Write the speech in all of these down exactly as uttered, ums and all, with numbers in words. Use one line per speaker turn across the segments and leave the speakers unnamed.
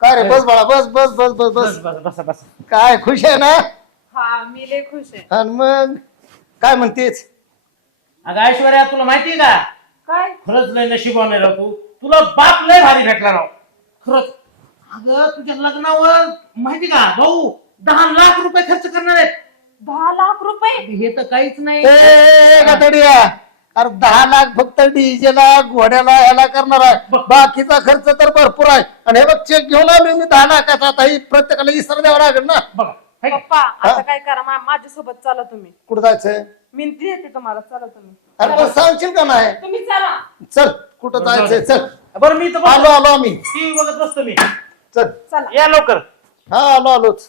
काय रे बस बाळा बस बस बस बस बस
बस बस बस
काय खुश आहे ना
हा मी लय खुश आहे.
आणि मग काय म्हणतेस
अगं ऐश्वर्या तुला माहितीये का
काय
खरंच लय नशिबान आहे राव तू तुला बाप लय भारी भेटला राव खरंच अगं तुझ्या लग्नावर माहिती का भाऊ दहा लाख रुपये खर्च करणार आहेत
दहा लाख रुपये
हे तर काहीच नाही
ए गतडिया अरे दहा लाख फक्त डीजेला घोड्याला ह्याला करणार आहे बाकीचा खर्च तर भरपूर आहे आणि हे बघ चेक घेऊन आलो मी दहा लाखाचा आता ही प्रत्येकाला इसर द्यावा लागेल ना
बघा हाय का?
पप्पा आता काय करा मा- माझ्यासोबत चला तुम्ही
कुठं जायचंय
मिनती येते तुम्हाला चला तुम्ही
अरे पण सांगशील का नाही
तुम्ही चला
चल कुठं जायचंय चल
बरं मी तर
आलो आलो आम्ही
टीव्ही बघत बसतो मी
चल
चला
या लवकर
हा आलो आलोच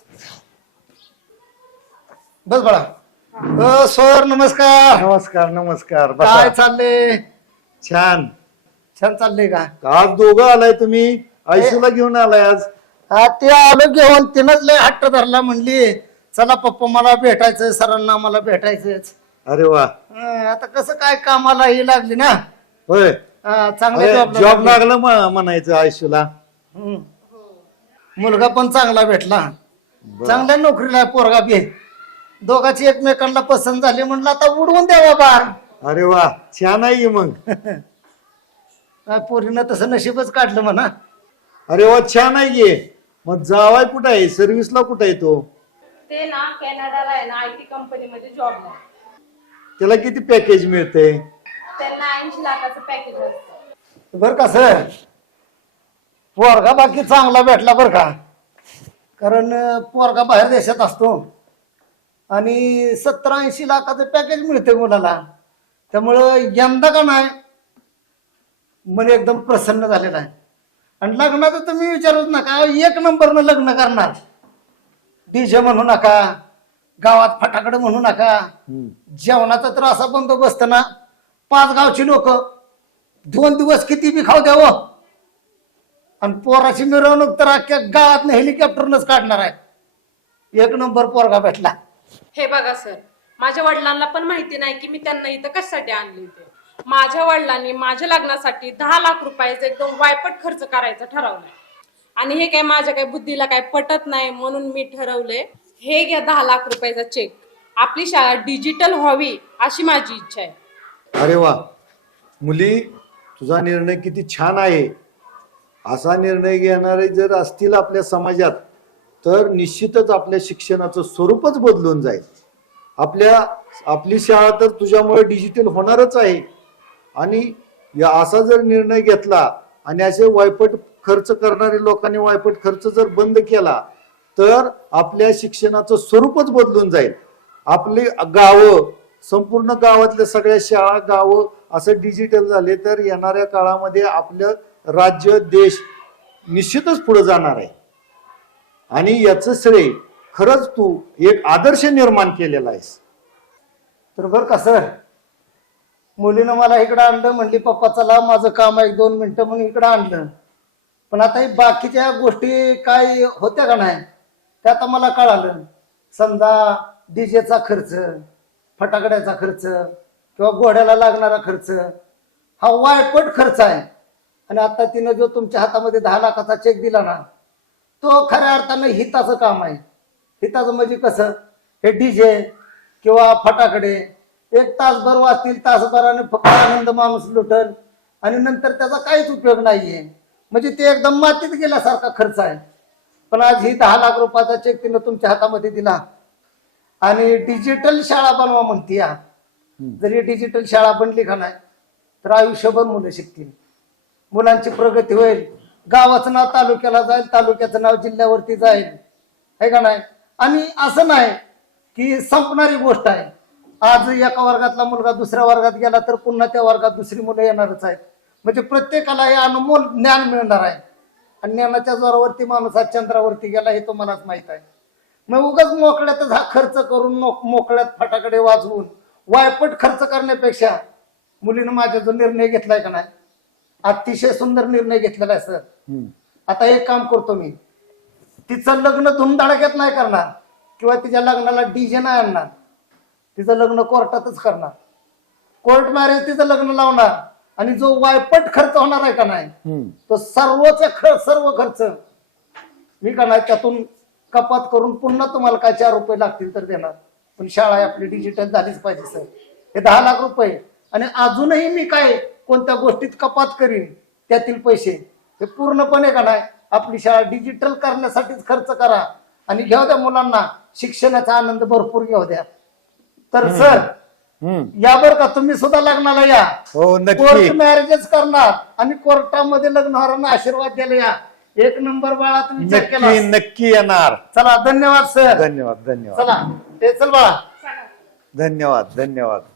बस बाळा अ सर नमस्कार
नमस्कार नमस्कार
काय
बसा
चाललंय
छान
छान चाललंय का
आज दोघं आलाय तुम्ही आयशूला घेऊन आलाय आज
हा ते आलो घेऊन तिनंच लय हट्ट धरला म्हणली चला पप्पा मला भेटायचंय सरांना मला भेटायचंच
अरे वा
आता कसं काय कामाला ही लागली ना
होय
हा, चांगल्या जॉबला
जॉब
लागली.
लागलं म- म्हणायचं आयशूला
हम्म. मुलगा पण चांगला भेटला चांगल्या नोकरीला आहे पोरगा बी दोघांची एकमेकांना पसंत झाली म्हणलं आता उडवून द्यावा बार
अरे वा छान आहे की मग
काय पोरीनं तसं नशीबच काढलं म्हणा
अरे वा छान आहे की मग जावाय कुठं आहे सर्व्हिसला कुठं आहे तो
ते ना कॅनडाला आहे ना आयटी कंपनीमध्ये जॉब
त्याला किती पॅकेज मिळते
त्यांना ऐंशी लाखाचं पॅकेज असतं.
बर का सर पोरगा बाकी चांगला भेटला बर का कारण अं, पोरगा बाहेर देशात असतो आणि सत्तर ऐंशी लाखाचं पॅकेज मिळते मुलाला त्यामुळं यंदा का नाही मन एकदम प्रसन्न झालेला आहे आणि लग्नाचं तुम्ही विचारूच नका एक नंबरनं लग्न करणार डीजे म्हणू नका गावात फटाकडे म्हणू नका जेवणाचा तर असा बंदोबस्त ना पाच गावची लोक दोन दिवस किती बी खाऊ द्यावं आणि पोराची मिरवणूक तर अख्ख्या गावात हेलिकॉप्टरनच काढणार आहे एक नंबर पोरगा भेटला
हे बघा सर माझ्या वडिलांना पण माहिती नाही की मी त्यांना इथं कशासाठी आणले होते माझ्या वडिलांनी माझ्या लग्नासाठी दहा लाख रुपयाचा एकदम वायपट खर्च करायचं ठरवलंय आणि हे काय माझ्या काय बुद्धीला काय पटत नाही म्हणून मी ठरवलंय हे घ्या दहा लाख रुपयाचा चेक आपली शाळा डिजिटल व्हावी अशी माझी इच्छा आहे.
अरे वा मुली तुझा निर्णय किती छान आहे असा निर्णय घेणारे जर असतील आपल्या समाजात तर निश्चितच आपल्या शिक्षणाचं स्वरूपच बदलून जाईल आपल्या आपली शाळा तर तुझ्यामुळे डिजिटल होणारच आहे आणि या असा जर निर्णय घेतला आणि असे वायपट खर्च करणारे लोकांनी वायपट खर्च जर बंद केला तर आपल्या शिक्षणाचं स्वरूपच बदलून जाईल आपली गावं संपूर्ण गावातल्या सगळ्या शाळा गावं असं डिजिटल झाले तर येणाऱ्या काळामध्ये आपलं राज्य देश निश्चितच पुढे जाणार आहे आणि याचं श्रेय खरंच तू एक आदर्श निर्माण केलेला आहेस
तर बरं का सर मुलीनं मला इकडं आणलं म्हणली पप्पा चला माझं काम आहे एक दोन मिनिटं म्हणून इकडं आणलं पण आता ही बाकीच्या गोष्टी काय होत्या का नाही त्या आता मला कळालं समजा डीजेचा खर्च फटाकड्याचा खर्च किंवा घोड्याला लागणारा खर्च हा वायपट खर्च आहे आणि आता तिनं जो तुमच्या हातामध्ये दहा लाखाचा चेक दिला ना तो खऱ्या अर्थानं हिताचं काम आहे हिताचं म्हणजे कसं हे डीजे किंवा फटाकडे एक तासभर वाचतील तासभराने फक्त आनंद माणूस लुटल आणि नंतर त्याचा काहीच उपयोग नाहीये म्हणजे ते एकदम मातीत गेल्यासारखा खर्च आहे पण आज ही दहा लाख रुपयाचा चेक तिनं तुमच्या हातामध्ये दिला आणि डिजिटल शाळा बनवा म्हणते या जरी डिजिटल शाळा बनली का नाही तर आयुष्यभर मुलं शिकतील मुलांची प्रगती होईल गावाचं नाव तालुक्याला जाईल तालुक्याचं नाव जिल्ह्यावरती जाईल आहे का नाही आणि असं नाही की संपणारी गोष्ट आहे आज एका वर्गातला मुलगा दुसऱ्या वर्गात गेला तर पुन्हा त्या वर्गात दुसरी मुलं येणारच आहेत म्हणजे प्रत्येकाला हे अनमोल ज्ञान मिळणार आहे आणि ज्ञानाच्या जोरावरती माणूस आज चंद्रावरती गेला हे तुम्हालाच माहित आहे मग उगाच मोकळ्यातच हा खर्च करून मोकळ्यात फटाकडे वाजवून वायपट खर्च करण्यापेक्षा मुलीनं माझा जो निर्णय घेतलाय का नाही अतिशय सुंदर निर्णय घेतलेला आहे सर आता एक काम करतो मी तिचं लग्न धुमधडाक्यात नाही करणार किंवा तिच्या लग्नाला डीजे नाही आणणार तिचं लग्न कोर्टातच करणार कोर्ट मॅरेज तिचं लग्न लावणार आणि जो वायपट खर्च होणार आहे का नाही तो सर्वच सर्व खर्च मी का नाही त्यातून कपात करून पुन्हा तुम्हाला काय चार रुपये लागतील तर देणार, पण शाळा आपली डिजिटल झालीच पाहिजे सर. हे दहा लाख रुपये आणि अजूनही मी काय कोणत्या गोष्टीत कपात करीन त्यातील पैसे हे पूर्णपणे का नाही आपली शाळा डिजिटल करण्यासाठीच खर्च करा आणि घेऊ द्या मुलांना शिक्षणाचा आनंद भरपूर घेऊ द्या. तर सर
हम्म.
या बर का तुम्ही सुद्धा लग्नाला या,
हो नक्की.
कोर्ट मॅरेजच करणार आणि कोर्टामध्ये लग्नावरांना आशीर्वाद द्यायला या. एक नंबर बाळा तुम्ही विचार केला.
नक्की नक्की येणार.
चला धन्यवाद सर.
धन्यवाद धन्यवाद
चला ते चल बाळा.
चला.
धन्यवाद धन्यवाद.